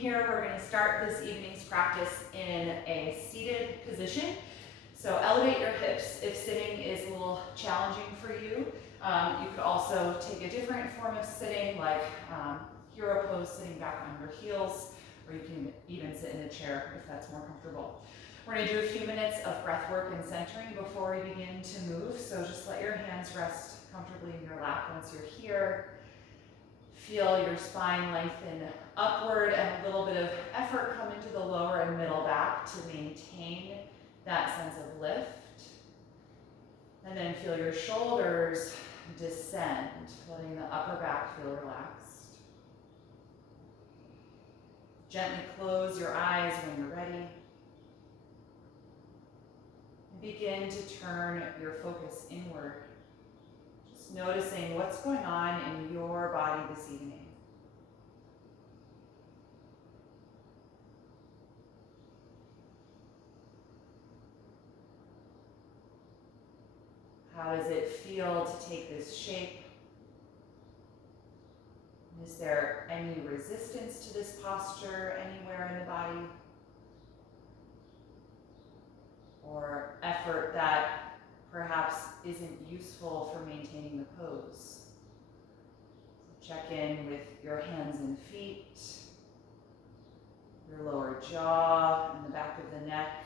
here, we're going to start this evening's practice in a seated position. So elevate your hips if sitting is a little challenging for you. You could also take a different form of sitting, like hero pose, sitting back on your heels, or you can even sit in a chair if that's more comfortable. We're going to do a few minutes of breath work and centering before we begin to move. So just let your hands rest comfortably in your lap once you're here. Feel your spine lengthen upward and a little bit of effort come into the lower and middle back to maintain that sense of lift. And then feel your shoulders descend, letting the upper back feel relaxed. Gently close your eyes when you're ready. And begin to turn your focus inward. Just noticing what's going on in your body this evening. How does it feel to take this shape? Is there any resistance to this posture anywhere in the body? Or effort that perhaps isn't useful for maintaining the pose? So check in with your hands and feet, your lower jaw and the back of the neck.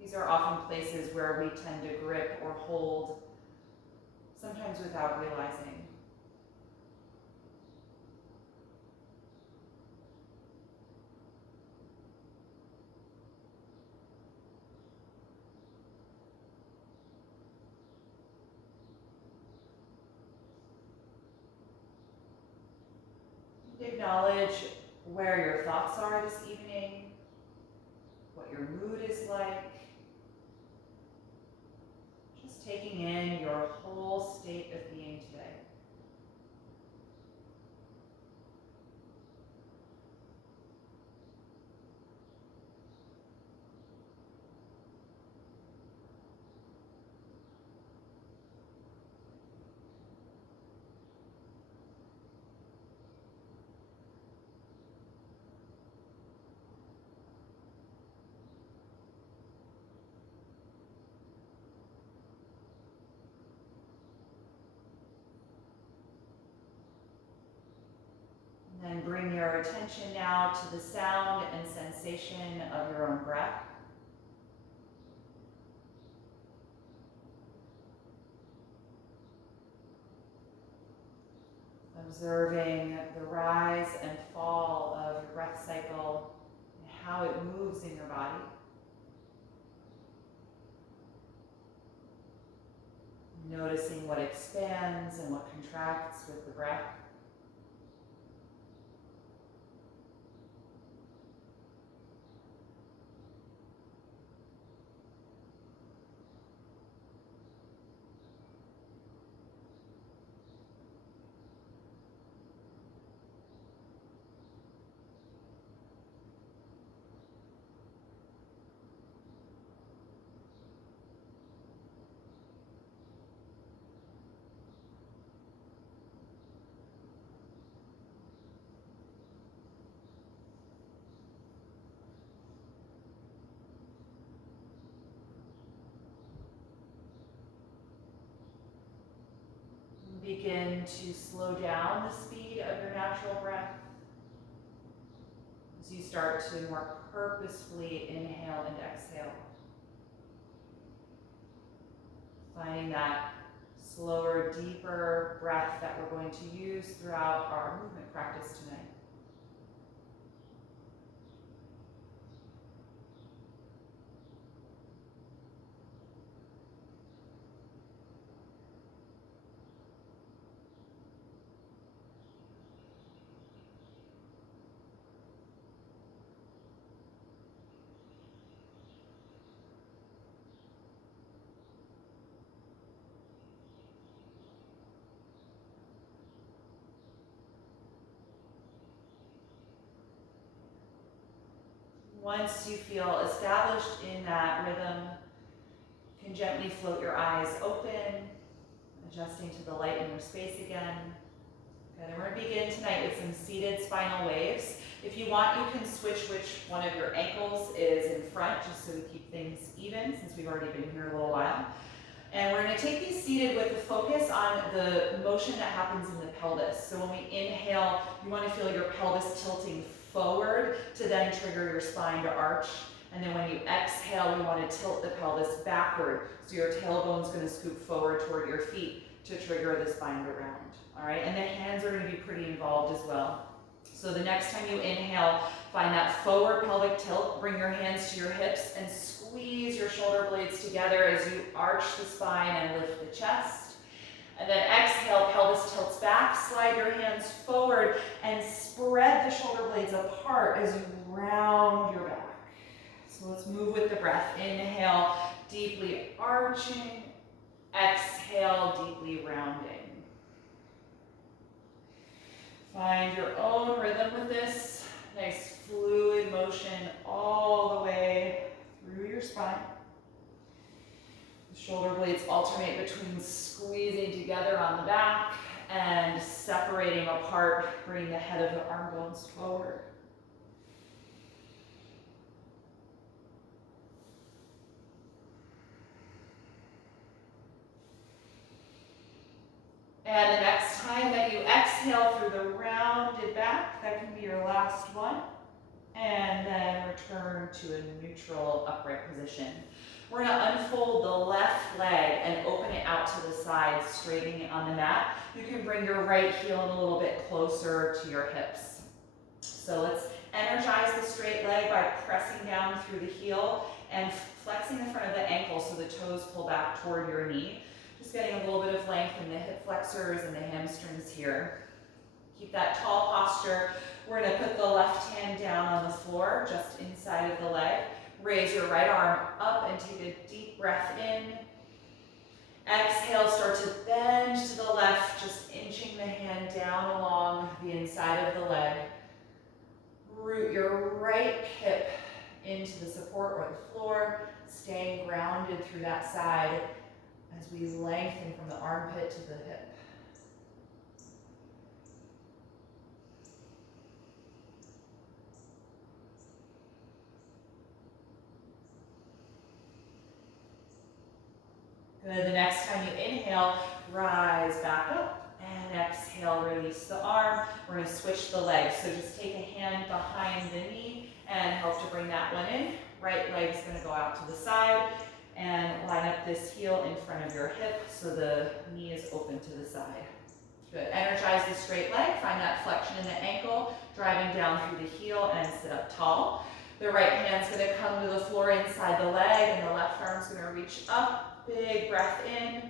These are often places where we tend to grip or hold, sometimes without realizing. Acknowledge where your thoughts are this evening, what your mood is like. Just taking in your whole state of being today. And bring your attention now to the sound and sensation of your own breath. Observing the rise and fall of your breath cycle and how it moves in your body. Noticing what expands and what contracts with the breath. Begin to slow down the speed of your natural breath as you start to more purposefully inhale and exhale. Finding that slower, deeper breath that we're going to use throughout our movement practice tonight. Once you feel established in that rhythm, you can gently float your eyes open, adjusting to the light in your space again. Good, and we're gonna begin tonight with some seated spinal waves. If you want, you can switch which one of your ankles is in front, just so we keep things even, since we've already been here a little while. And we're gonna take these seated with the focus on the motion that happens in the pelvis. So when we inhale, you wanna feel your pelvis tilting forward to then trigger your spine to arch. And then when you exhale, we wanna tilt the pelvis backward. So your tailbone's gonna scoop forward toward your feet to trigger the spine to round. All right, and the hands are gonna be pretty involved as well. So the next time you inhale, find that forward pelvic tilt, bring your hands to your hips and squeeze your shoulder blades together as you arch the spine and lift the chest. And then exhale, pelvis tilts back, slide your hands forward and spread the shoulder blades apart as you round your back. So let's move with the breath. Inhale, deeply arching. Exhale, deeply rounding. Find your own rhythm with this. Nice fluid motion all the way through your spine. The shoulder blades alternate between squeezing together on the back and separating apart, bringing the head of the arm bones forward. And the next time that you exhale through the rounded back, that can be your last one. And then return to a neutral upright position. We're gonna unfold the left leg and open it out to the side, straightening it on the mat. You can bring your right heel in a little bit closer to your hips. So let's energize the straight leg by pressing down through the heel and flexing the front of the ankle so the toes pull back toward your knee. Just getting a little bit of length in the hip flexors and the hamstrings here. Keep that tall posture. We're gonna put the left hand down on the floor, just inside of the leg. Raise your right arm up and take a deep breath in. Exhale, start to bend to the left, just inching the hand down along the inside of the leg. Root your right hip into the support or the floor, staying grounded through that side as we lengthen from the armpit to the hip. Good, the next time you inhale, rise back up and exhale, release the arm. We're gonna switch the legs. So just take a hand behind the knee and help to bring that one in. Right leg's gonna go out to the side and line up this heel in front of your hip so the knee is open to the side. Good, energize the straight leg, find that flexion in the ankle, driving down through the heel and sit up tall. The right hand's gonna come to the floor inside the leg and the left arm's gonna reach up. Big breath in.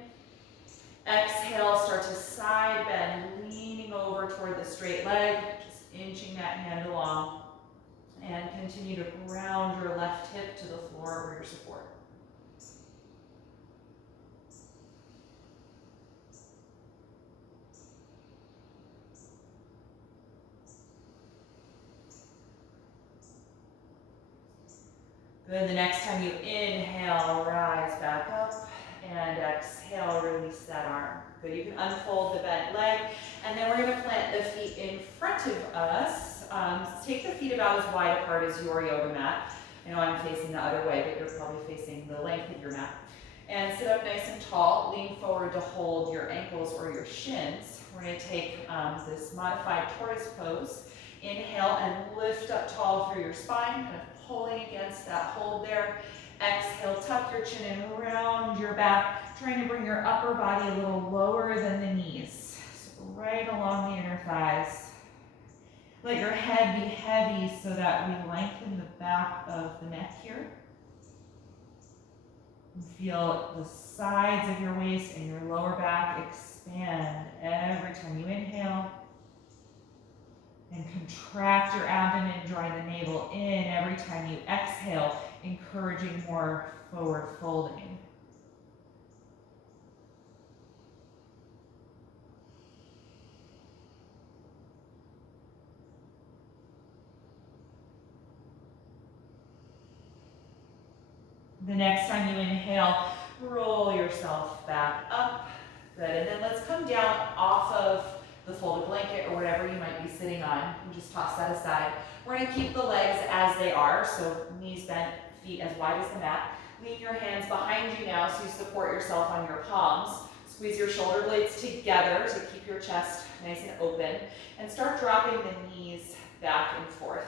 Exhale, start to side bend, leaning over toward the straight leg, just inching that hand along. And continue to ground your left hip to the floor for your support. Good, the next time you inhale, rise back up, and exhale, release that arm. Good, you can unfold the bent leg, and then we're gonna plant the feet in front of us. Take the feet about as wide apart as your yoga mat. I know I'm facing the other way, but you're probably facing the length of your mat. And sit up nice and tall, lean forward to hold your ankles or your shins. We're gonna take this modified tortoise pose. Inhale and lift up tall through your spine, kind of pulling against that hold there. Exhale, tuck your chin and round your back, trying to bring your upper body a little lower than the knees. So right along the inner thighs. Let your head be heavy so that we lengthen the back of the neck here. And feel the sides of your waist and your lower back expand every time you inhale. And contract your abdomen, drawing the navel in every time you exhale, encouraging more forward folding. The next time you inhale, roll yourself back up. Good, and then let's come down off of the folded blanket or whatever you might be sitting on, and just toss that aside. We're gonna keep the legs as they are, so knees bent, feet as wide as the mat. Lean your hands behind you now so you support yourself on your palms. Squeeze your shoulder blades together to keep your chest nice and open. And start dropping the knees back and forth.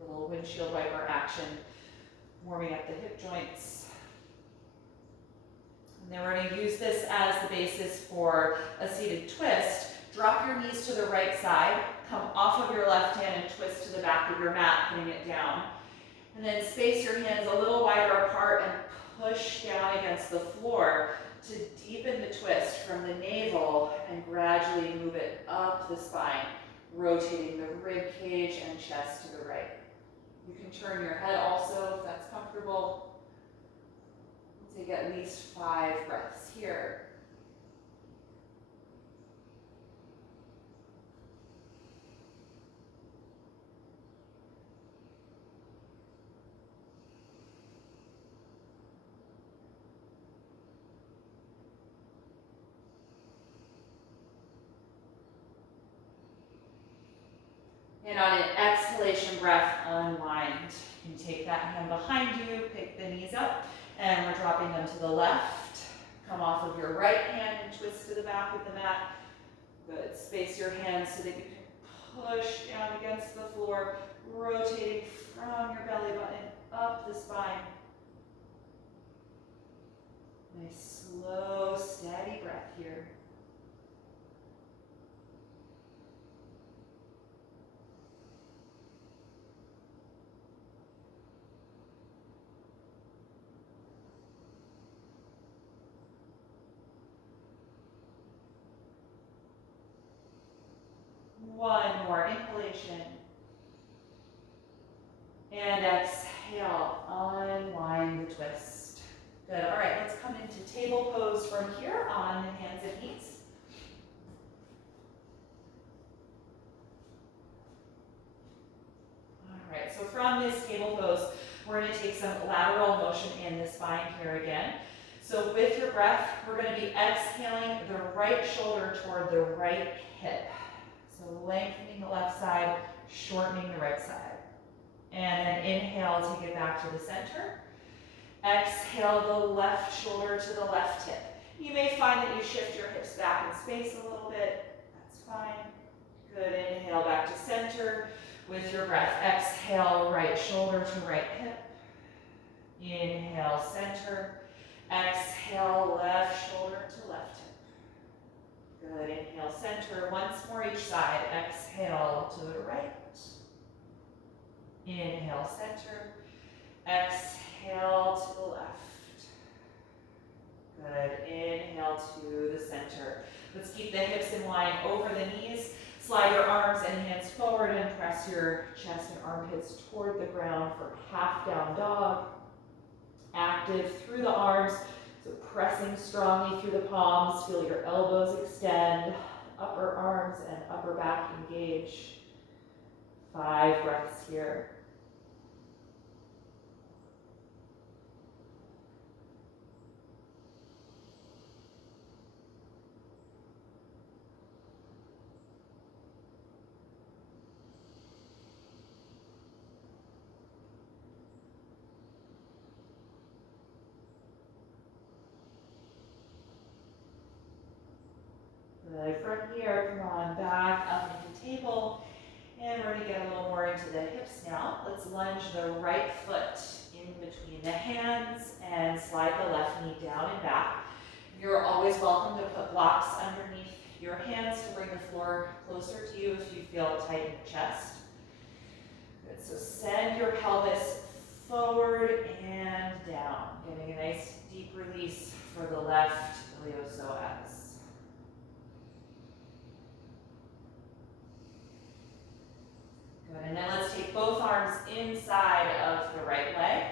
Little windshield wiper action, warming up the hip joints. And then we're going to use this as the basis for a seated twist. Drop your knees to the right side, come off of your left hand and twist to the back of your mat, putting it down. And then space your hands a little wider apart and push down against the floor to deepen the twist from the navel and gradually move it up the spine, rotating the rib cage and chest to the right. You can turn your head also if that's comfortable. We'll take at least 5 breaths here. And on an exhalation breath, unwind. You can take that hand behind you, pick the knees up, and we're dropping them to the left. Come off of your right hand and twist to the back of the mat. Good. Space your hands so that you can push down against the floor, rotating from your belly button up the spine. Nice, slow, steady breath here. One more inhalation. And exhale, unwind the twist. Good, all right, let's come into table pose from here on the hands and knees. All right, so from this table pose, we're gonna take some lateral motion in the spine here again. So with your breath, we're gonna be exhaling the right shoulder toward the right hip. So lengthening the left side, shortening the right side. And then inhale, take it back to the center. Exhale the left shoulder to the left hip. You may find that you shift your hips back in space a little bit. That's fine. Good, inhale back to center. With your breath, exhale right shoulder to right hip. Inhale center. Exhale left shoulder to left hip. Good, inhale center, once more each side. Exhale to the right. Inhale center. Exhale to the left. Good, inhale to the center. Let's keep the hips in line over the knees. Slide your arms and hands forward and press your chest and armpits toward the ground for half down dog. Active through the arms. So pressing strongly through the palms, feel your elbows extend, upper arms and upper back engage. 5 breaths here. Good. From here, come on back up into table. And we're going to get a little more into the hips now. Let's lunge the right foot in between the hands and slide the left knee down and back. You're always welcome to put blocks underneath your hands to bring the floor closer to you if you feel tight in the chest. Good. So send your pelvis forward and down, getting a nice deep release for the left iliopsoas. Good, and then let's take both arms inside of the right leg.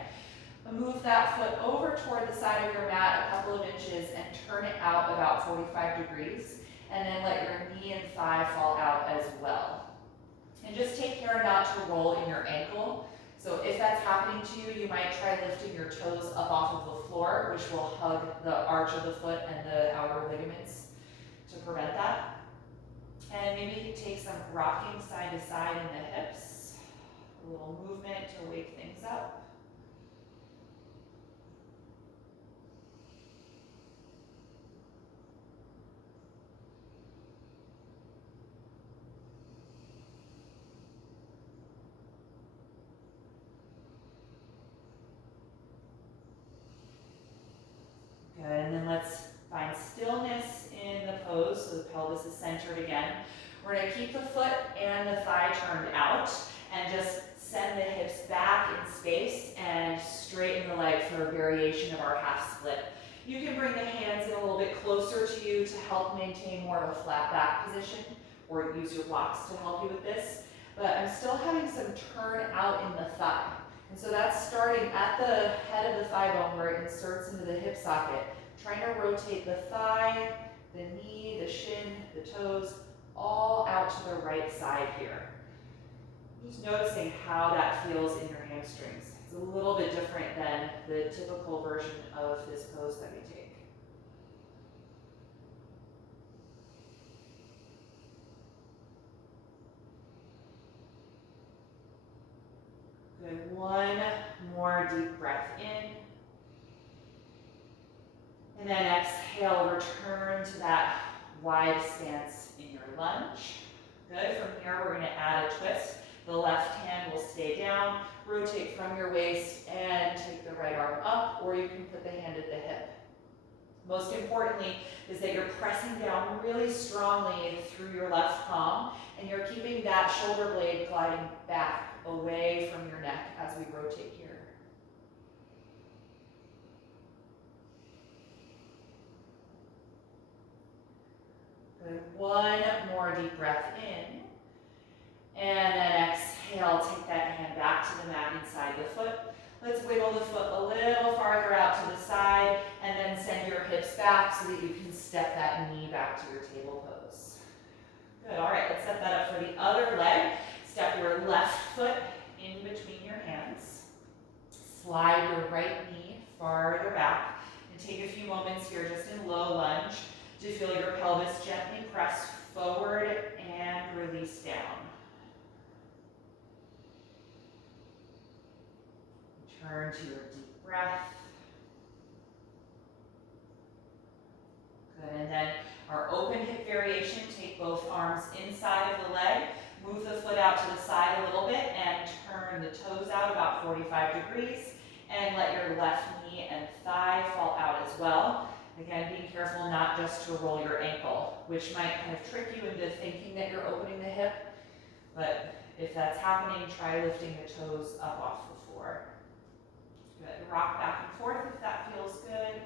Move that foot over toward the side of your mat a couple of inches and turn it out about 45 degrees. And then let your knee and thigh fall out as well. And just take care not to roll in your ankle. So if that's happening to you, you might try lifting your toes up off of the floor, which will hug the arch of the foot and the outer ligaments to prevent that. And maybe take some rocking side to side in the hips. A little movement to wake things up. Good, and then let's find stillness in the pose so the pelvis is centered again. We're going to keep the foot and the thigh turned out and just send the hips back in space and straighten the leg for a variation of our half split. You can bring the hands in a little bit closer to you to help maintain more of a flat back position, or use your blocks to help you with this. But I'm still having some turn out in the thigh. And so that's starting at the head of the thigh bone where it inserts into the hip socket, trying to rotate the thigh, the knee, the shin, the toes, all out to the right side here. Just noticing how that feels in your hamstrings. It's a little bit different than the typical version of this pose that we take. Good, one more deep breath in. And then exhale, return to that wide stance in your lunge. Good, from here we're gonna add a twist. The left hand will stay down, rotate from your waist and take the right arm up, or you can put the hand at the hip. Most importantly is that you're pressing down really strongly through your left palm and you're keeping that shoulder blade gliding back away from your neck as we rotate here. Good. One more deep breath in. And then exhale, take that hand back to the mat inside the foot. Let's wiggle the foot a little farther out to the side and then send your hips back so that you can step that knee back to your table pose. Good, all right, let's set that up for the other leg. Step your left foot in between your hands. Slide your right knee farther back and take a few moments here just in low lunge to feel your pelvis gently press forward and release down. Turn to your deep breath. Good, and then our open hip variation, take both arms inside of the leg, move the foot out to the side a little bit and turn the toes out about 45 degrees and let your left knee and thigh fall out as well. Again, being careful not just to roll your ankle, which might kind of trick you into thinking that you're opening the hip, but if that's happening, try lifting the toes up off the floor. Good. Rock back and forth if that feels good.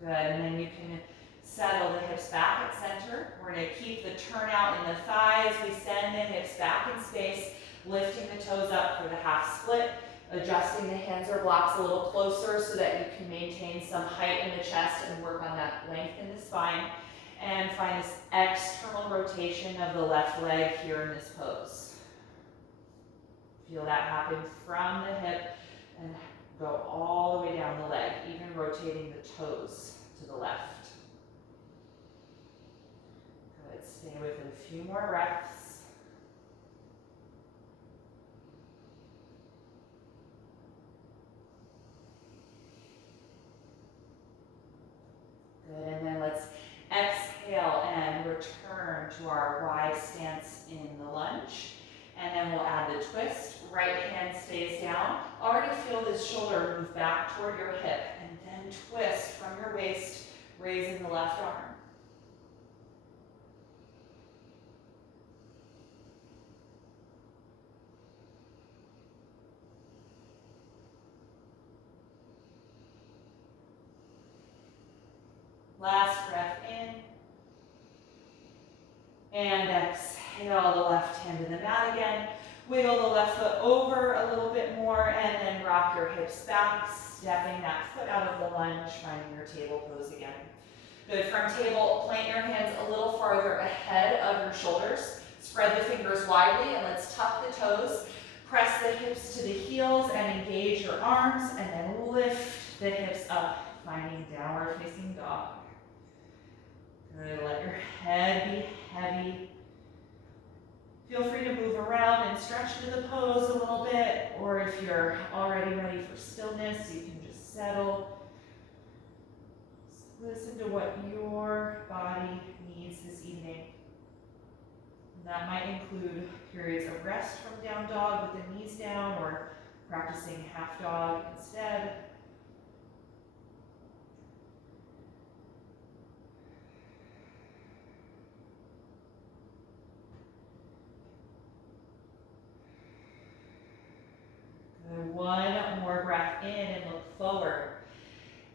Good, and then you can settle the hips back at center. We're going to keep the turn out in the thighs. We send the hips back in space, lifting the toes up for the half split, adjusting the hands or blocks a little closer so that you can maintain some height in the chest and work on that length in the spine. And find this external rotation of the left leg here in this pose. Feel that happen from the hip and go all the way down the leg, even rotating the toes to the left. Good, stay with it a few more breaths. Good, and then let's exhale and return to our wide stance in the lunge. And then we'll add the twist. Right hand stays down. Already feel this shoulder move back toward your hip. And then twist from your waist, raising the left arm. Last breath in. And exhale the left hand to the mat again. Wiggle the left foot over a little bit more and then rock your hips back, stepping that foot out of the lunge, finding your table pose again. Good, from table, plant your hands a little farther ahead of your shoulders. Spread the fingers widely and let's tuck the toes. Press the hips to the heels and engage your arms and then lift the hips up, finding downward facing dog. Good, let your head be heavy. Feel free to move around and stretch into the pose a little bit, or if you're already ready for stillness, you can just settle. Just listen to what your body needs this evening. And that might include periods of rest from down dog with the knees down, or practicing half dog instead. One more breath in and look forward.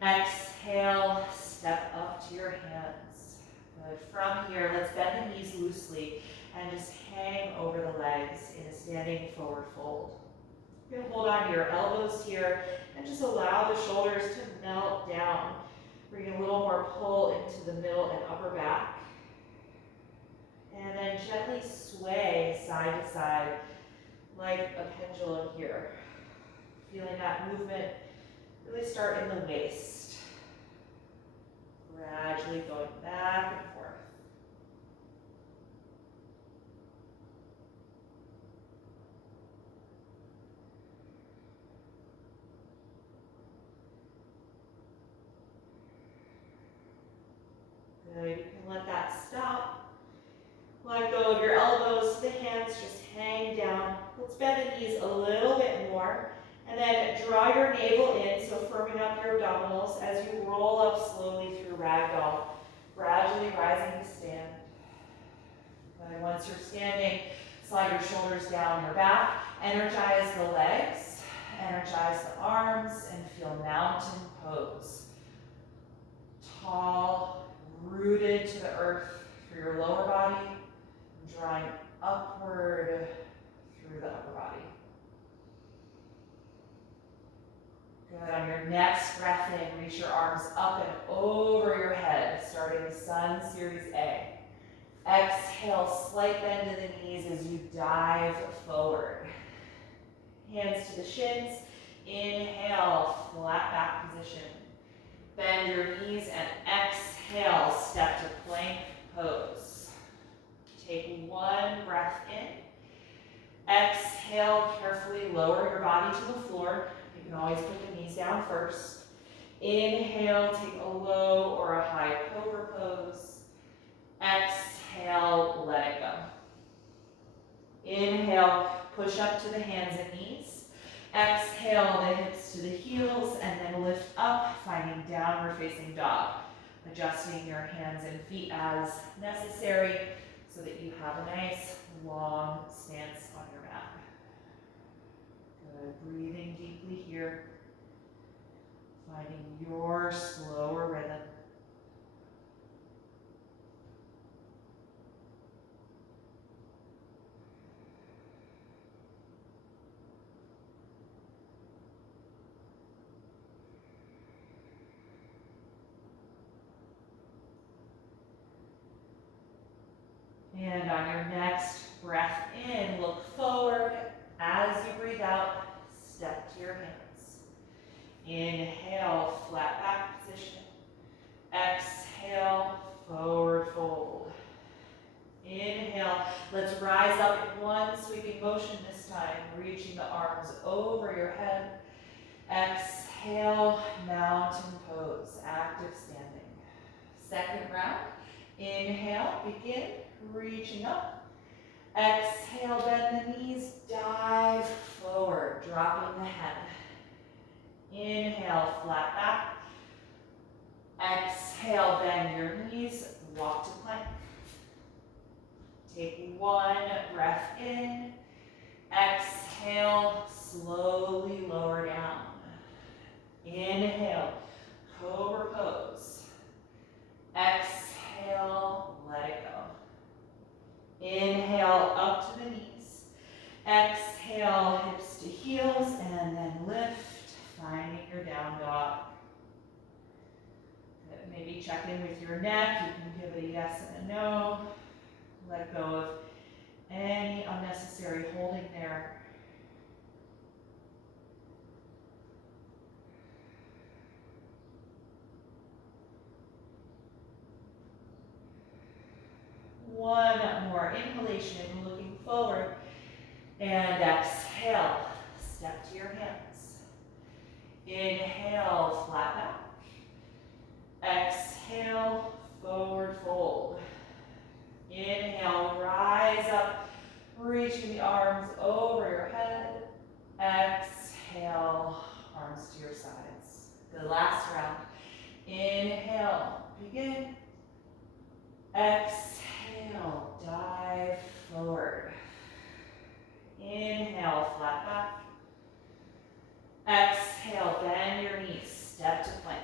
Exhale, step up to your hands. Good. From here, let's bend the knees loosely and just hang over the legs in a standing forward fold. You can hold on to your elbows here and just allow the shoulders to melt down. Bring a little more pull into the middle and upper back. And then gently sway side to side like a pendulum here. Feeling that movement really start in the waist. Gradually going back and forth. Good, you can let that stop. Let go of your elbows, the hands just hang down. Let's bend the knees a little bit more. And then draw your navel in, so firming up your abdominals as you roll up slowly through ragdoll, gradually rising to stand. And once you're standing, slide your shoulders down your back, energize the legs, energize the arms, and feel mountain pose. Tall, rooted to the earth through your lower body, drawing upward through the upper body. Good. On your next breath in, reach your arms up and over your head, starting Sun Series A. Exhale, slight bend to the knees as you dive forward. Hands to the shins. Inhale, flat back position. Bend your knees and exhale, step to plank pose. Take one breath in. Exhale, carefully lower your body to the floor. You can always put the knees down first. Inhale, take a low or a high cobra pose. Exhale, let it go. Inhale, push up to the hands and knees. Exhale, the hips to the heels, and then lift up, finding downward facing dog. Adjusting your hands and feet as necessary so that you have a nice long stance on your mat. Good, breathing deeply here, finding your slower rhythm. And on your next breath in, look forward. As you breathe out, step to your hands. Inhale, flat back position. Exhale, forward fold. Inhale, let's rise up in one sweeping motion this time, reaching the arms over your head. Exhale, mountain pose, active standing. Second round, inhale, begin, reaching up. Exhale, bend the knees, dive forward, dropping the head. Inhale, flat back. Exhale, bend your knees, walk to plank. Take one breath in. Exhale, slowly lower down. Inhale, cobra pose. Exhale, let it go. Inhale, up to the knees. Exhale. check in with your neck. You can give it a yes and a no. Let go of any unnecessary holding there. One more inhalation, looking forward. And exhale, step to your hands. Inhale, flat back. Exhale, forward fold. Inhale, rise up, reaching the arms over your head. Exhale, arms to your sides. The last round. Inhale, begin. Exhale, dive forward. Inhale, flat back. Exhale, bend your knees, step to plank.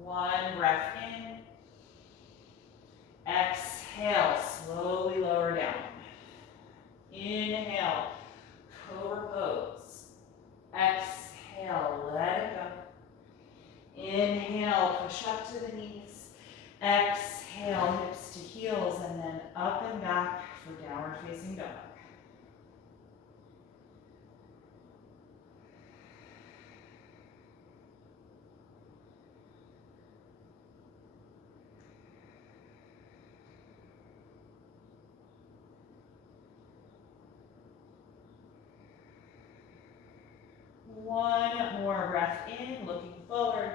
One breath in. Exhale, slowly lower down. Inhale, cobra pose. Exhale, let it go. Inhale, push up to the knees. Exhale, hips to heels, and then up and back for downward facing dog. One more breath in, looking forward,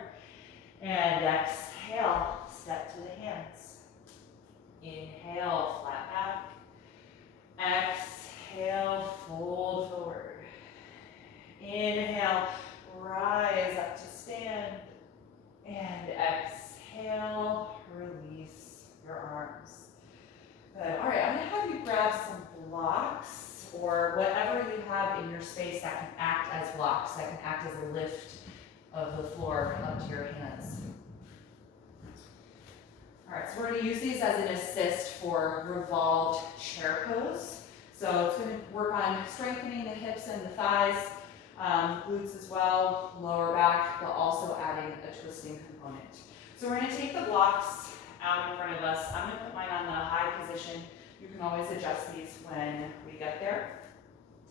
and exhale, step to the hands. Inhale, flat back. Exhale, fold forward. Inhale, rise up to stand. And exhale, release your arms. Good. All right, I'm going to have you grab some blocks or whatever you have in your space that can act as blocks, that can act as a lift of the floor up to your hands. All right, so we're going to use these as an assist for revolved chair pose. So it's going to work on strengthening the hips and the thighs, glutes as well, lower back, but also adding a twisting component. So we're going to take the blocks out in front of us. I'm going to put mine on the high position. You can always adjust these when we get there.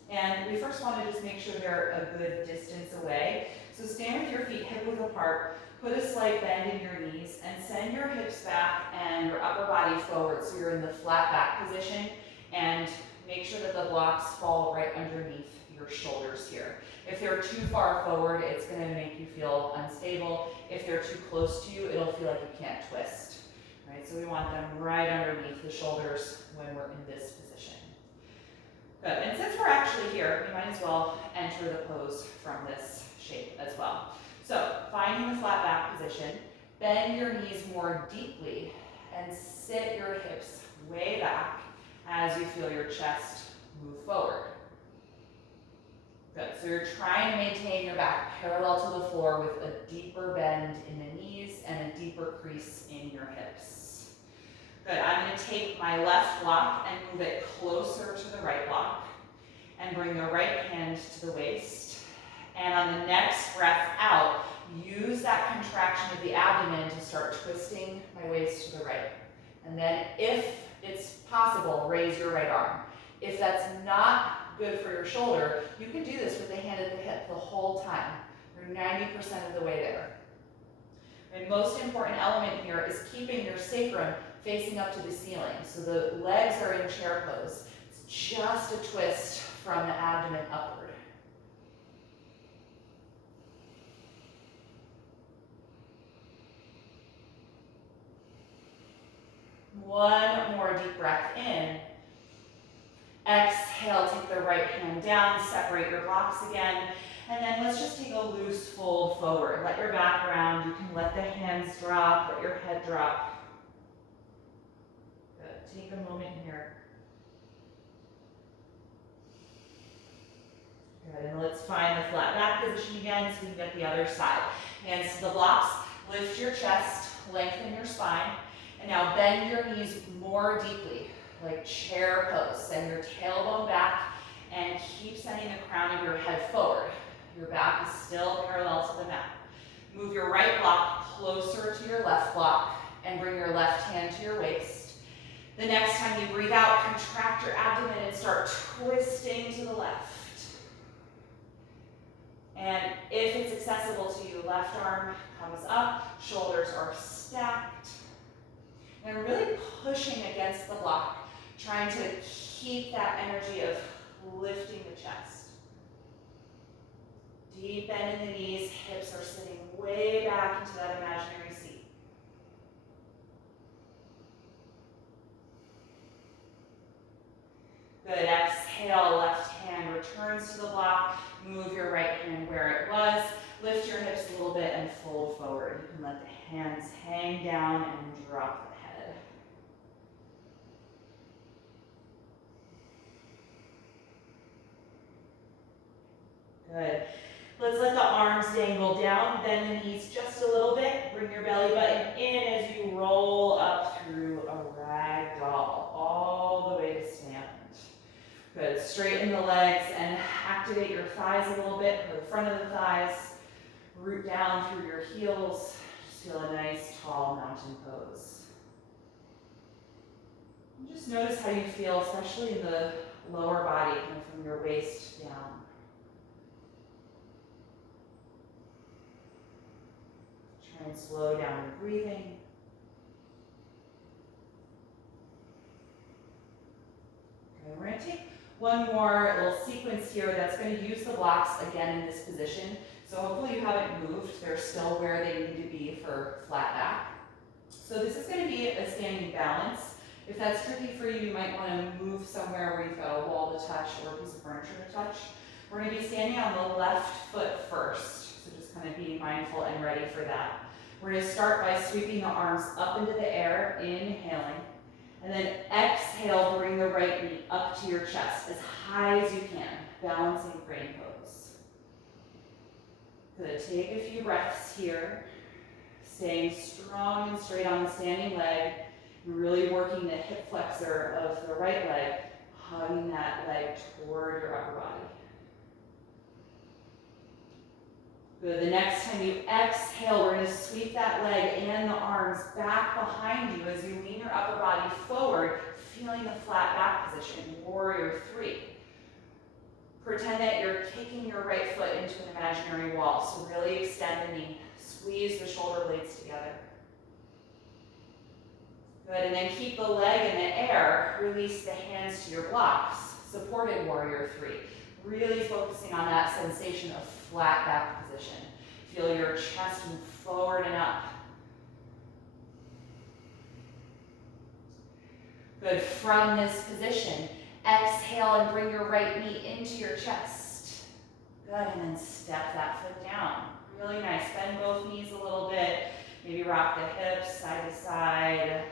And we first want to just make sure they're a good distance away. So stand with your feet hip width apart, put a slight bend in your knees, and send your hips back and your upper body forward so you're in the flat back position. And make sure that the blocks fall right underneath your shoulders here. If they're too far forward, it's going to make you feel unstable. If they're too close to you, it'll feel like you can't twist. Right? So we want them right underneath the shoulders when we're in this position. Good. And since we're actually here, we might as well enter the pose from this shape as well. So finding the flat back position, bend your knees more deeply and sit your hips way back as you feel your chest move forward. Good. So you're trying to maintain your back parallel to the floor with a deeper bend in the knees and a deeper crease in your hips. Good. I'm going to take my left block and move it closer to the right block and bring the right hand to the waist. And on the next breath out, use that contraction of the abdomen to start twisting my waist to the right. And then if it's possible, raise your right arm. If that's not good for your shoulder, you can do this with the hand at the hip the whole time. You're 90% of the way there. The most important element here is keeping your sacrum facing up to the ceiling. So the legs are in chair pose. It's just a twist from the abdomen upward. One more deep breath in. Exhale, take the right hand down, separate your blocks again, and then let's just take a loose fold forward. Let your back round. You can let the hands drop, let your head drop. Good. Take a moment here. Good, and let's find the flat back position again so we can get the other side. Hands to the blocks, lift your chest, lengthen your spine, and now bend your knees more deeply, like chair pose. Send your tailbone back and keep sending the crown of your head forward. Your back is still parallel to the mat. Move your right block closer to your left block and bring your left hand to your waist. The next time you breathe out, contract your abdomen and start twisting to the left. And if it's accessible to you, left arm comes up, shoulders are stacked. And really pushing against the block, trying to keep that energy of lifting the chest. Deep bend in the knees, hips are sitting way back into that imaginary seat. Good, exhale, left hand returns to the block. Move your right hand where it was. Lift your hips a little bit and fold forward. You can let the hands hang down and drop the head. Good. Let's let the arms dangle down, bend the knees just a little bit. Bring your belly button in as you roll up through a rag doll, all the way to stand. Good, straighten the legs and activate your thighs a little bit, for the front of the thighs. Root down through your heels. Just feel a nice, tall mountain pose. And just notice how you feel, especially in the lower body, kind of from your waist down. Try and slow down your breathing. Okay, we're going to take one more little sequence here that's going to use the blocks again in this position. So hopefully you haven't moved. They're still where they need to be for flat back. So this is going to be a standing balance. If that's tricky for you, you might want to move somewhere where you've got a wall to touch or a piece of furniture to touch. We're going to be standing on the left foot first. So just kind of being mindful and ready for that. We're going to start by sweeping the arms up into the air, inhaling. And then exhale, bring the right knee up to your chest as high as you can, balancing crane pose. Good, take a few breaths here, staying strong and straight on the standing leg, and really working the hip flexor of the right leg, hugging that leg toward your upper body. Good, the next time you exhale, we're going to sweep that leg and the arms back behind you as you lean your upper body forward, feeling the flat back position, warrior three. Pretend that you're kicking your right foot into an imaginary wall, so really extend the knee, squeeze the shoulder blades together. Good, and then keep the leg in the air, release the hands to your blocks, supported warrior three. Really focusing on that sensation of flat back position. Feel your chest move forward and up. Good, from this position, exhale and bring your right knee into your chest. Good, and then step that foot down. Really nice, bend both knees a little bit. Maybe rock the hips side to side.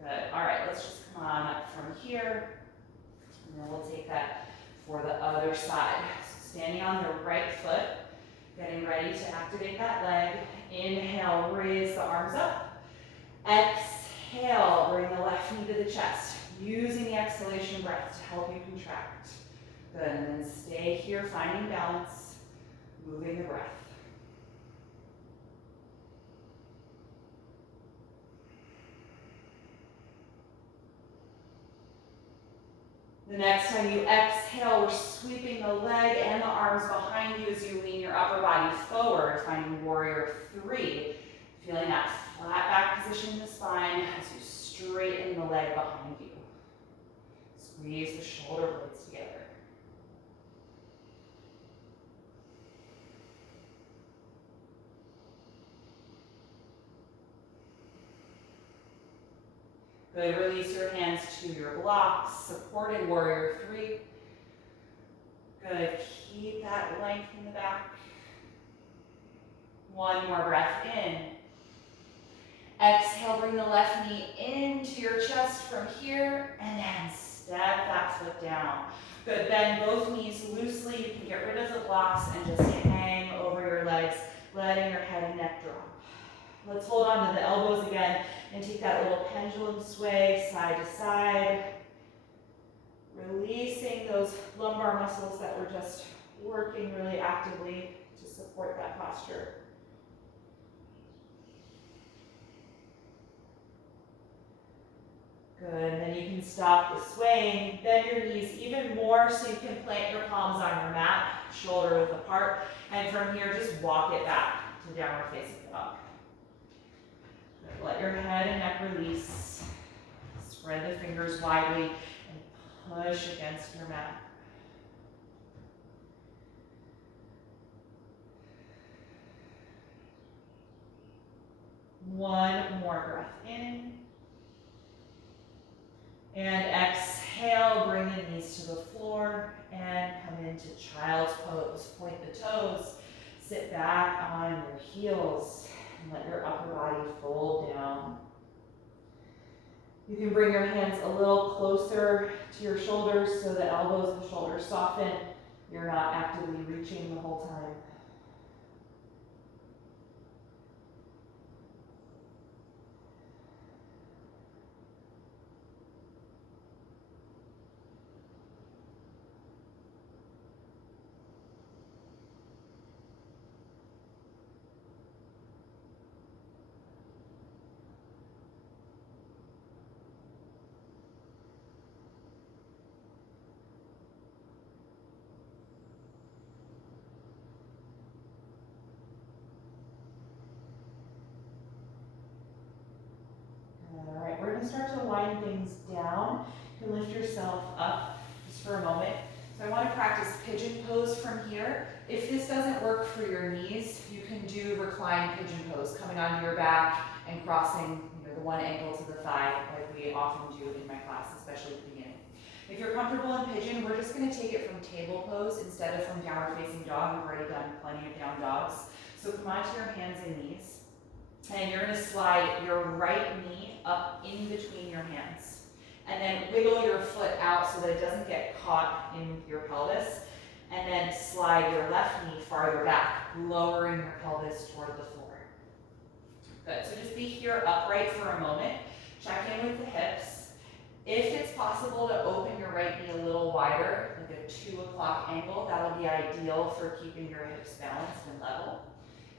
Good, all right, let's just come on up from here. And then we'll take that for the other side. So standing on the right foot, getting ready to activate that leg. Inhale, raise the arms up. Exhale, bring the left knee to the chest, using the exhalation breath to help you contract. Good, and then stay here, finding balance, moving the breath. The next time you exhale, we're sweeping the leg and the arms behind you as you lean your upper body forward, finding warrior three. Feeling that flat back position in the spine as you straighten the leg behind you. Squeeze the shoulder blades together. Good, release your hands to your blocks, supported warrior three. Good, keep that length in the back. One more breath in. Exhale, bring the left knee into your chest from here, and then step that foot down. Good, bend both knees loosely. You can get rid of the blocks and just hang over your legs, letting your head and neck drop. Let's hold on to the elbows again and take that little pendulum sway side to side. Releasing those lumbar muscles that were just working really actively to support that posture. Good, and then you can stop the swaying, bend your knees even more so you can plant your palms on your mat, shoulder width apart, and from here just walk it back to downward facing dog. Good. Let your head and neck release. Spread the fingers widely and push against your mat. One more breath in. And exhale, bring the knees to the floor and come into child's pose. Point the toes, sit back on your heels, and let your upper body fold down. You can bring your hands a little closer to your shoulders so the elbows and shoulders soften. You're not actively reaching the whole time. We're going to start to wind things down. You can lift yourself up just for a moment. So I want to practice pigeon pose from here. If this doesn't work for your knees, you can do recline pigeon pose, coming onto your back and crossing the one ankle to the thigh, like we often do in my class, especially at the beginning. If you're comfortable in pigeon, we're just going to take it from table pose instead of from downward facing dog. We've already done plenty of down dogs. So come onto your hands and knees. And you're going to slide your right knee up in between your hands. And then wiggle your foot out so that it doesn't get caught in your pelvis. And then slide your left knee farther back, lowering your pelvis toward the floor. Good, so just be here upright for a moment. Check in with the hips. If it's possible to open your right knee a little wider, like a 2 o'clock angle, that'll be ideal for keeping your hips balanced and level.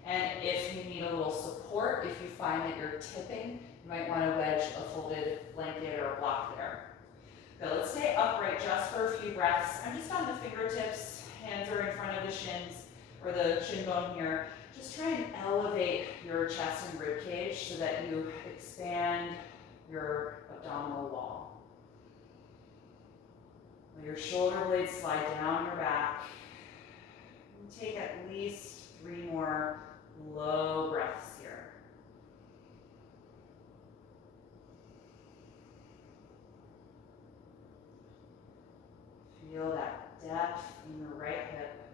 And if you need a little support, if you find that you're tipping, you might want to wedge a folded blanket or a block there. Now let's stay upright just for a few breaths. I'm just on the fingertips, hands are in front of the shins, or the shin bone here. Just try and elevate your chest and rib cage so that you expand your abdominal wall. Let your shoulder blades slide down your back. And take at least 3 more low breaths here. Feel that depth in your right hip.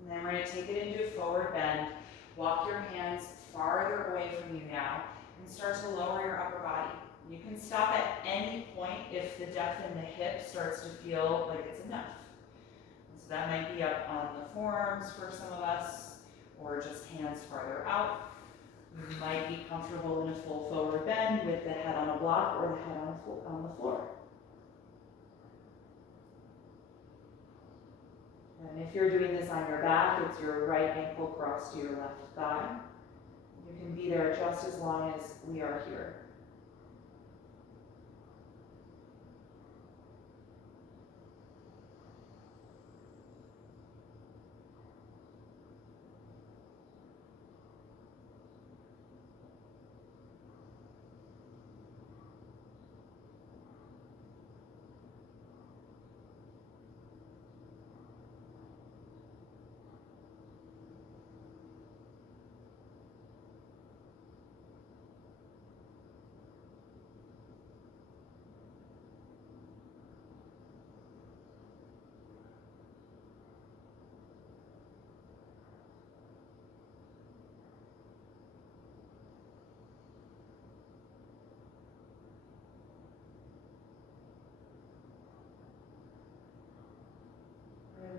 And then we're going to take it into a forward bend. Walk your hands farther away from you now and start to lower your upper body. You can stop at any point if the depth in the hip starts to feel like it's enough. So that might be up on the forearms for some of us, or just hands farther out. You might be comfortable in a full forward bend with the head on a block or the head on the floor. And if you're doing this on your back, it's your right ankle crossed to your left thigh. You can be there just as long as we are here.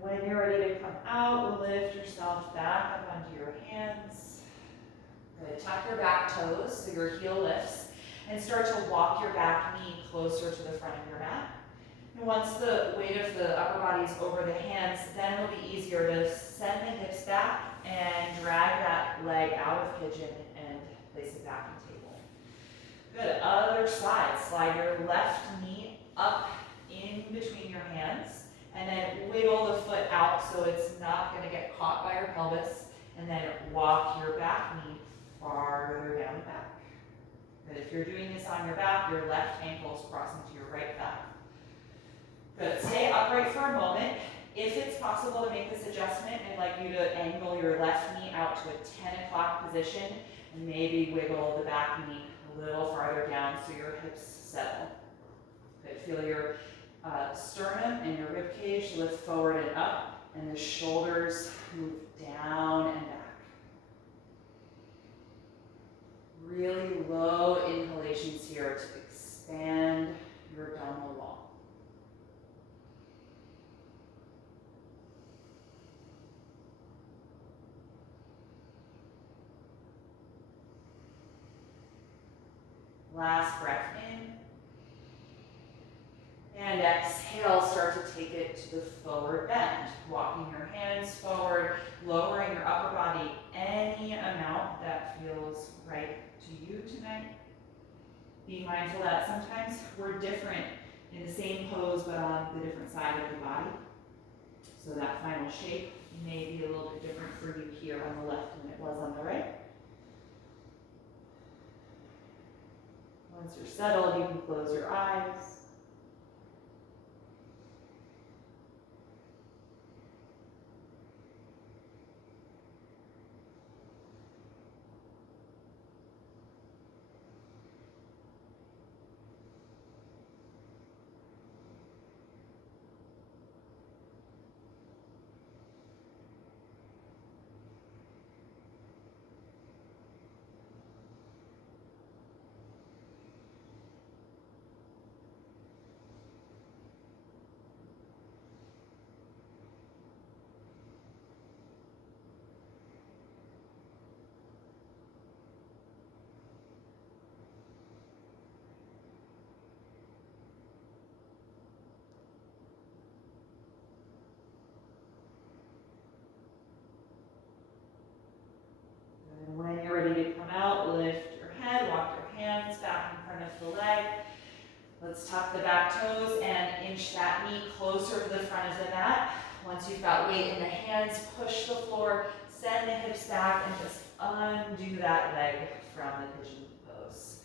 When you're ready to come out, lift yourself back up onto your hands. Good. Tuck your back toes so your heel lifts, and start to walk your back knee closer to the front of your mat. And once the weight of the upper body is over the hands, then it'll be easier to send the hips back and drag that leg out of pigeon and place it back in table. Good, other side. Slide your left knee up in between your hands and then wiggle the foot out so it's not going to get caught by your pelvis, and then walk your back knee farther down the back. Good, if you're doing this on your back, your left ankle is crossing to your right thigh. Good, stay upright for a moment. If it's possible to make this adjustment, I'd like you to angle your left knee out to a 10 o'clock position and maybe wiggle the back knee a little farther down so your hips settle. Good, feel your sternum and your rib cage lift forward and up, and the shoulders move down and back. Really low inhalations here to expand your abdominal wall. Last breath in. And exhale, start to take it to the forward bend. Walking your hands forward, lowering your upper body any amount that feels right to you tonight. Be mindful that sometimes we're different in the same pose but on the different side of the body. So that final shape may be a little bit different for you here on the left than it was on the right. Once you're settled, you can close your eyes. When you're ready to come out, lift your head, walk your hands back in front of the leg. Let's tuck the back toes and inch that knee closer to the front of the mat. Once you've got weight in the hands, push the floor, send the hips back, and just undo that leg from the pigeon pose.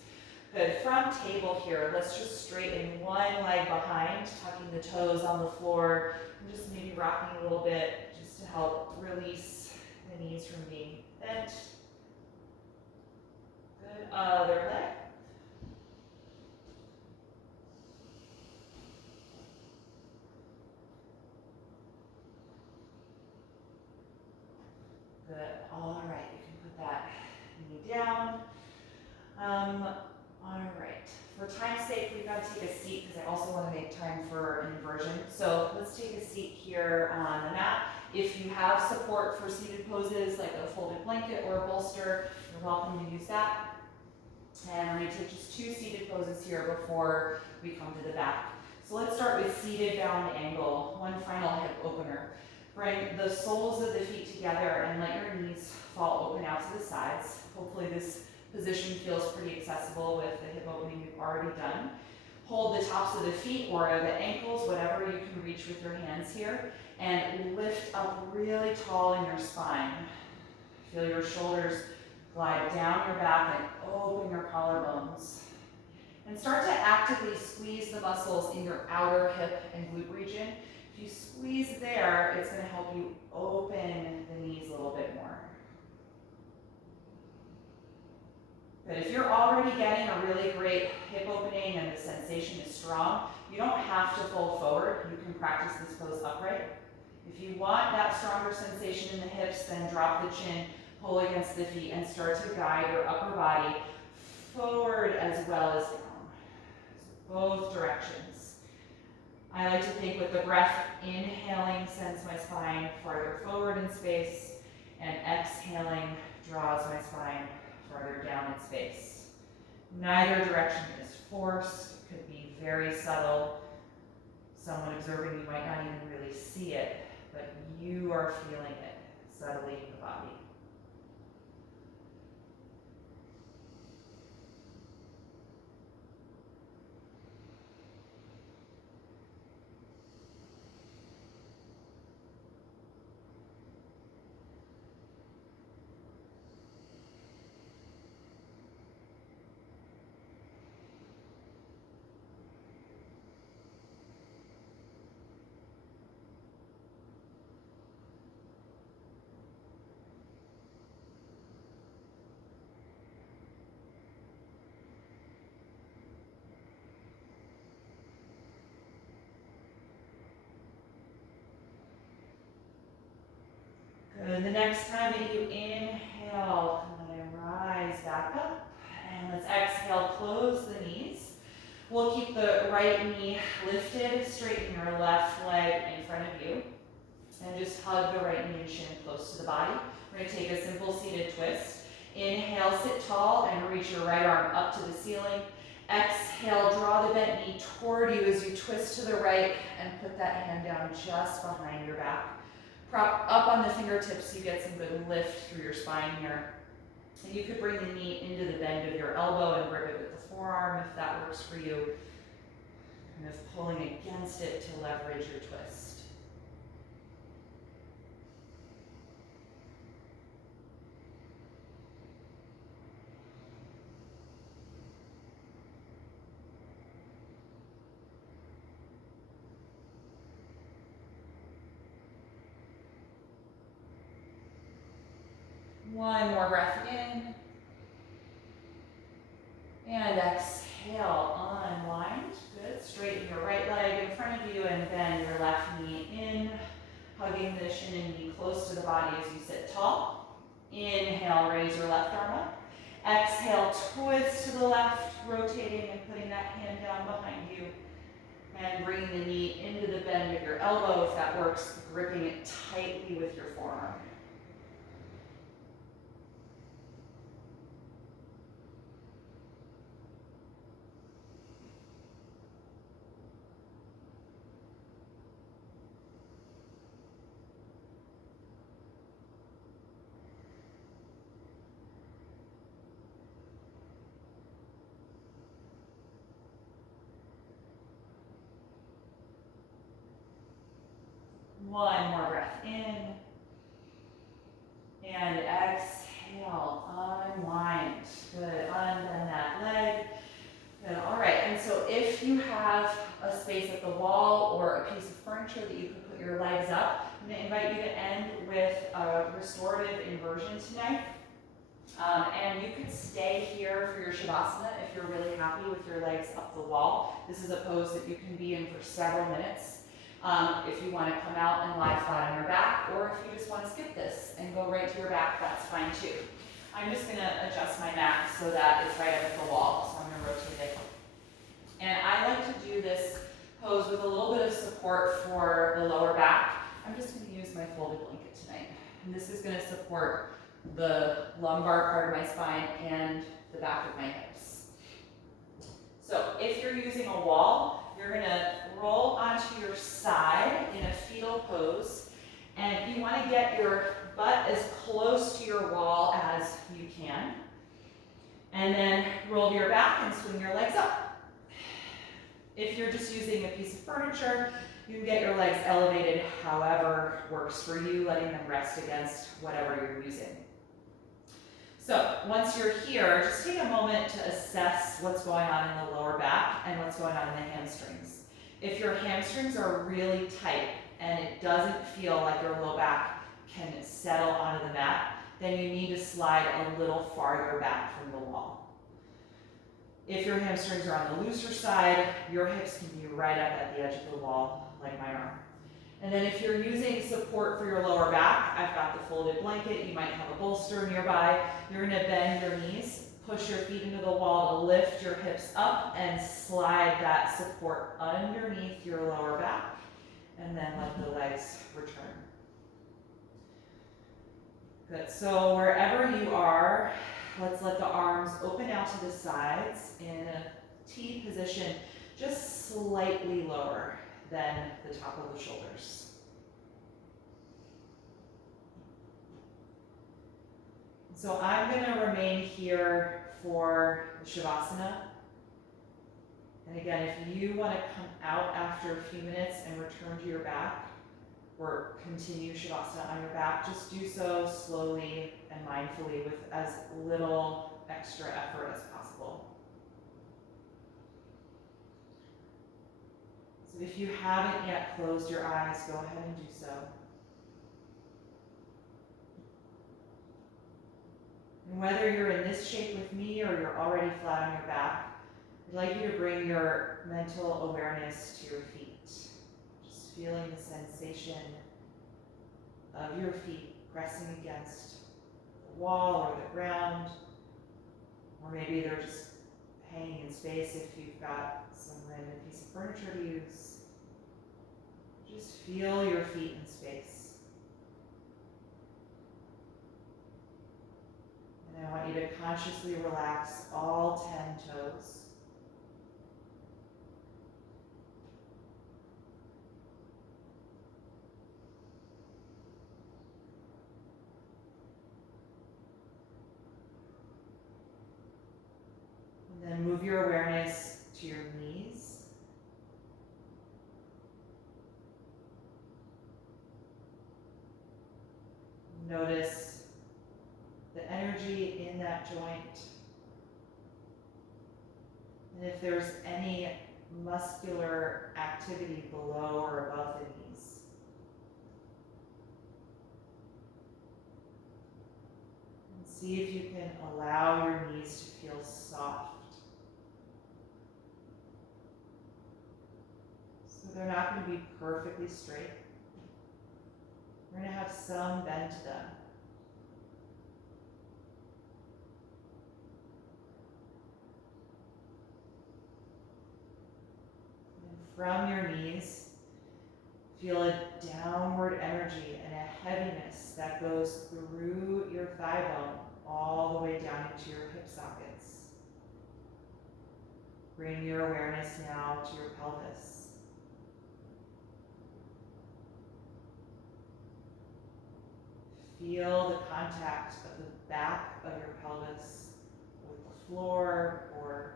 Good, from table here, let's just straighten one leg behind, tucking the toes on the floor, and just maybe rocking a little bit just to help release the knees from being bent. Good, other leg. Good, all right, you can put that knee down. All right, for time's sake, we've got to take a seat because I also want to make time for an inversion. So let's take a seat here on the mat. If you have support for seated poses like a folded blanket or a bolster, you're welcome to use that. And we're going to take just two seated poses here before we come to the back. So let's start with seated bound angle, one final hip opener. Bring the soles of the feet together and let your knees fall open out to the sides. Hopefully this position feels pretty accessible with the hip opening you've already done. Hold the tops of the feet or the ankles, whatever you can reach with your hands here, and lift up really tall in your spine. Feel your shoulders glide down your back and open your collarbones. And start to actively squeeze the muscles in your outer hip and glute region. If you squeeze there, it's going to help you open the knees a little bit more. But if you're already getting a really great hip opening and the sensation is strong, you don't have to fold forward. You can practice this pose upright. If you want that stronger sensation in the hips, then drop the chin, pull against the feet, and start to guide your upper body forward as well as down. So both directions. I like to think with the breath, inhaling sends my spine farther forward in space, and exhaling draws my spine farther down in space. Neither direction is forced. It could be very subtle. Someone observing you might not even really see it, but you are feeling it settling in the body. Good. The next time that you inhale, come on and rise back up. And let's exhale, close the knees. We'll keep the right knee lifted, straighten your left leg in front of you. And just hug the right knee and shin close to the body. We're going to take a simple seated twist. Inhale, sit tall and reach your right arm up to the ceiling. Exhale, draw the bent knee toward you as you twist to the right and put that hand down just behind your back. Prop up on the fingertips so you get some good lift through your spine here. And you could bring the knee into the bend of your elbow and grip it with the forearm if that works for you. Kind of pulling against it to leverage your twist. One more breath in. And exhale, unwind. Good. Straighten your right leg in front of you and bend your left knee in, hugging the shin and knee close to the body as you sit tall. Inhale, raise your left arm up. Exhale, twist to the left, rotating and putting that hand down behind you. And bringing the knee into the bend of your elbow if that works, gripping it tightly with your forearm. One more breath in. And exhale, unwind. Good, unbend that leg. Good, all right, and so if you have a space at the wall or a piece of furniture that you can put your legs up, I'm gonna invite you to end with a restorative inversion tonight. And you could stay here for your Shavasana if you're really happy with your legs up the wall. This is a pose that you can be in for several minutes. If you want to come out and lie flat on your back, or if you just want to skip this and go right to your back, that's fine too. I'm just going to adjust my mat so that it's right up at the wall, so I'm going to rotate it. And I like to do this pose with a little bit of support for the lower back. I'm just going to use my folded blanket tonight. And this is going to support the lumbar part of my spine and the back of my hips. So if you're using a wall, you're going to roll onto your side in a fetal pose, and you want to get your butt as close to your wall as you can. And then roll to your back and swing your legs up. If you're just using a piece of furniture, you can get your legs elevated however works for you, letting them rest against whatever you're using. So once you're here, just take a moment to assess what's going on in the lower back and what's going on in the hamstrings. If your hamstrings are really tight and it doesn't feel like your low back can settle onto the mat, then you need to slide a little farther back from the wall. If your hamstrings are on the looser side, your hips can be right up at the edge of the wall, like mine are. And then if you're using support for your lower back, I've got the folded blanket, you might have a bolster nearby. You're gonna bend your knees, push your feet into the wall to lift your hips up and slide that support underneath your lower back, and then let the legs return. Good, so wherever you are, let's let the arms open out to the sides in a T position, just slightly lower then the top of the shoulders. So I'm going to remain here for the Shavasana. And again, if you want to come out after a few minutes and return to your back, or continue Shavasana on your back, just do so slowly and mindfully with as little extra effort as possible. So if you haven't yet closed your eyes, go ahead and do so. And whether you're in this shape with me or you're already flat on your back, I'd like you to bring your mental awareness to your feet. Just feeling the sensation of your feet pressing against the wall or the ground, or maybe they're just hanging in space if you've got some random piece of furniture to use. Just feel your feet in space. And I want you to consciously relax all 10 toes. And then move your awareness to your knees. Notice the energy in that joint. And if there's any muscular activity below or above the knees. And see if you can allow your knees to feel soft. So they're not going to be perfectly straight. We're going to have some bend to them. And from your knees, feel a downward energy and a heaviness that goes through your thigh bone all the way down into your hip sockets. Bring your awareness now to your pelvis. Feel the contact of the back of your pelvis with the floor or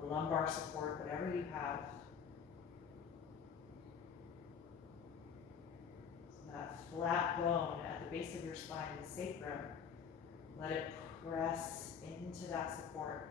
the lumbar support, whatever you have. So that flat bone at the base of your spine, the sacrum, let it press into that support.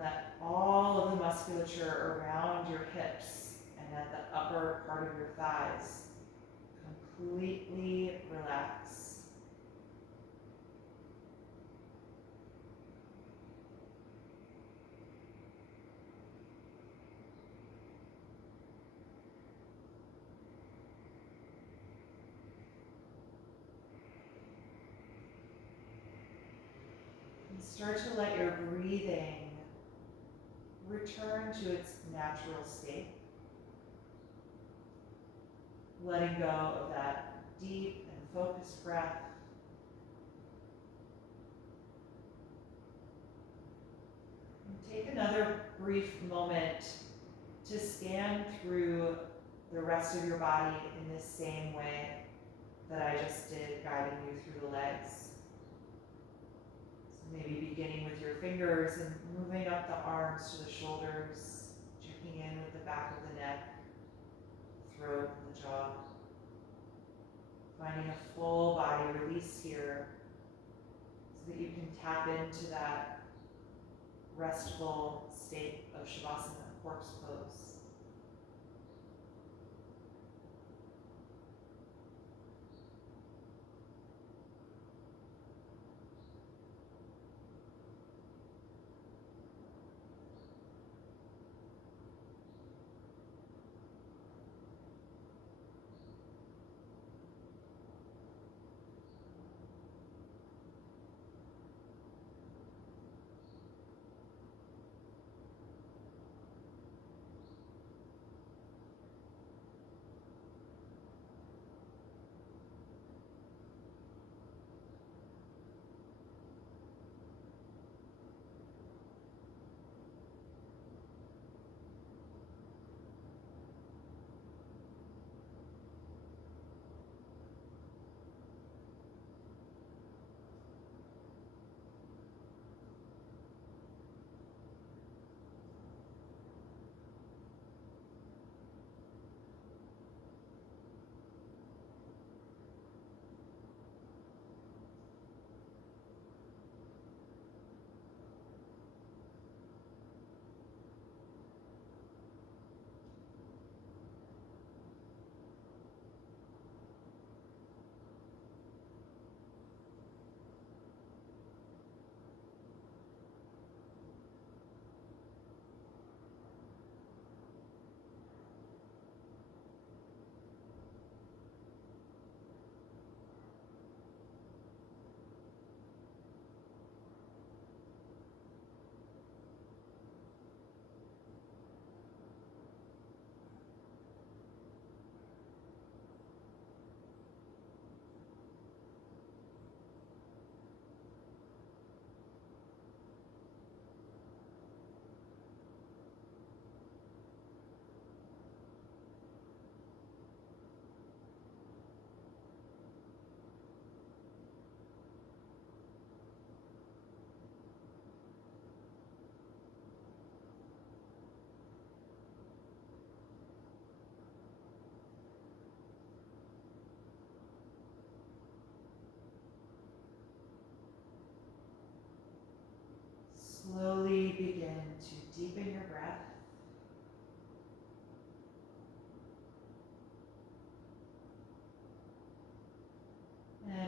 Let all of the musculature around your hips and at the upper part of your thighs completely relax. And start to let your breathing return to its natural state. Letting go of that deep and focused breath. And take another brief moment to scan through the rest of your body in this same way that I just did, guiding you through the legs. Maybe beginning with your fingers and moving up the arms to the shoulders, checking in with the back of the neck, throat, and the jaw. Finding a full body release here so that you can tap into that restful state of Shavasana, corpse pose.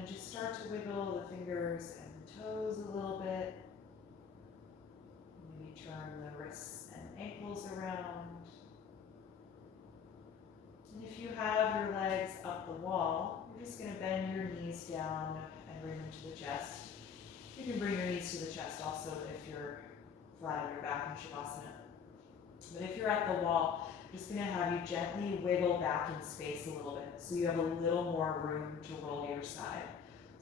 then just start to wiggle the fingers and the toes a little bit. Maybe turn the wrists and ankles around. And if you have your legs up the wall, you're just going to bend your knees down and bring them to the chest. You can bring your knees to the chest also if you're flat on your back in Shavasana. But if you're at the wall, I'm just going to have you gently wiggle back in space a little bit so you have a little more room to roll your side.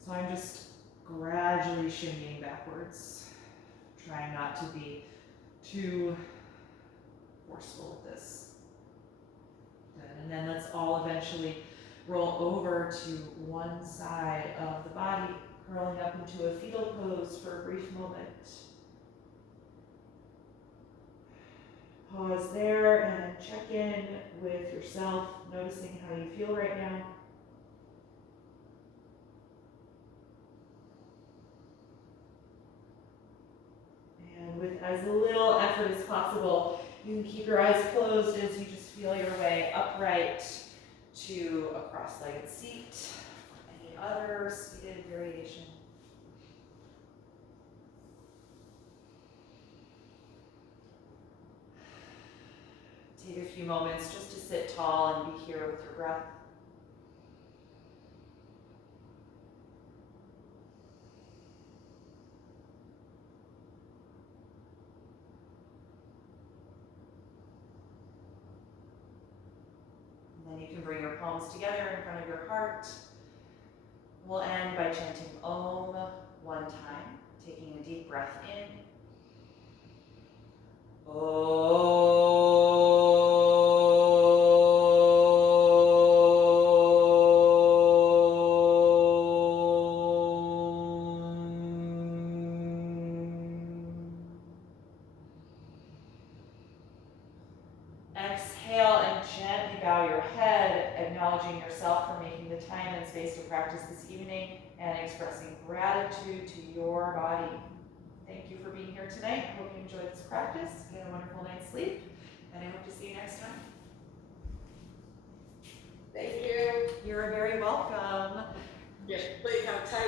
So I'm just gradually shimmying backwards, trying not to be too forceful with this. Good. And then let's all eventually roll over to one side of the body, curling up into a fetal pose for a brief moment. Pause there and check in with yourself, noticing how you feel right now. And with as little effort as possible, you can keep your eyes closed as you just feel your way upright to a cross-legged seat or any other seated variation. Take a few moments just to sit tall and be here with your breath. And then you can bring your palms together in front of your heart. We'll end by chanting Om one time, taking a deep breath in. Om. Exhale and gently bow your head, acknowledging yourself for making the time and space to practice this evening and expressing gratitude to your body. Thank you for being here tonight. I hope you enjoyed this practice. Get a wonderful night's sleep, and I hope to see you next time. Thank you. You're very welcome. Yes, please have tight.